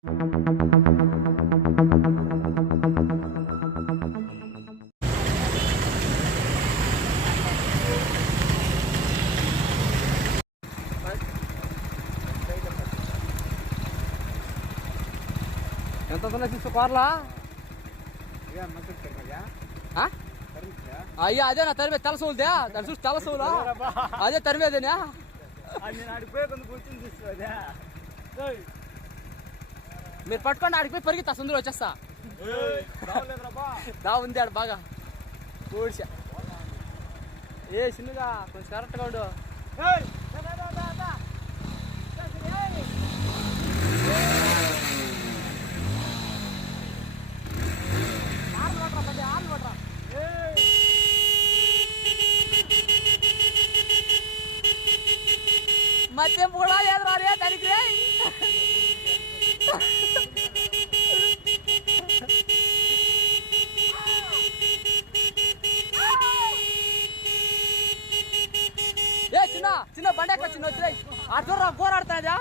ఎంత తీసుకోవాలా అయ్యా అదేనా తరిమే తెలసోలుదే దాన్ని చూసి తెలసోలా అదే తరిమేదేనా మీరు పట్టుకోండి ఆడికి పోయి పరిగెత్తా సుందరం వచ్చేస్తా దా ఉంది ఆడు బాగా కూర్చా ఏ చిన్నగా కొంచెం కరెక్ట్గా ఉండు మధ్య కూడా ఎదురారే దానికి ఏ చిన్న చిన్న బండి ఎక్కడ చిన్న వచ్చి ఆ చూడరా పోరాడుతాదా